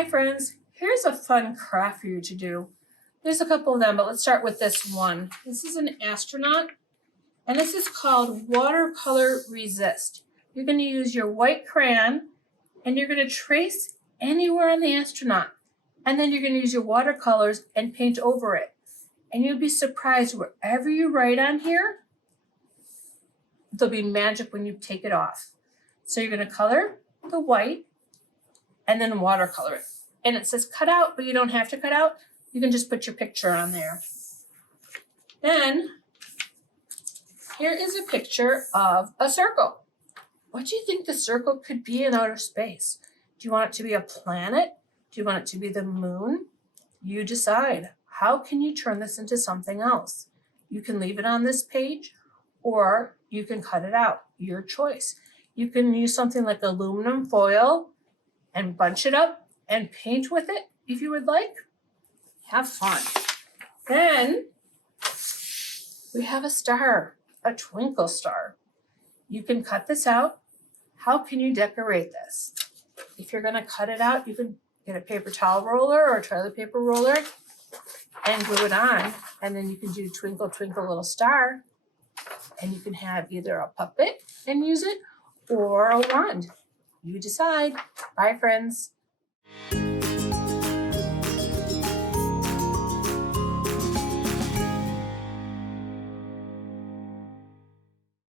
Hi friends, here's a fun craft for you to do. There's a couple of them, but let's start with this one. This is an astronaut, and this is called Watercolor Resist. You're going to use your white crayon, and you're going to trace anywhere on the astronaut, and then you're going to use your watercolors and paint over it. And you'll be surprised wherever you write on here, there'll be magic when you take it off. So you're going to color the white and then watercolor it. And it says cut out, but you don't have to cut out. You can just put your picture on there. Then here is a picture of a circle. What do you think the circle could be in outer space? Do you want it to be a planet? Do you want it to be the moon? You decide. How can you turn this into something else? You can leave it on this page, or you can cut it out. Your choice. You can use something like aluminum foil and bunch it up and paint with it if you would like. Have fun. Then we have a star, a twinkle star. You can cut this out. How can you decorate this? If you're going to cut it out, you can get a paper towel roller or a toilet paper roller and glue it on. And then you can do twinkle, twinkle, little star. And you can have either a puppet and use it or a wand. You decide. Bye, friends.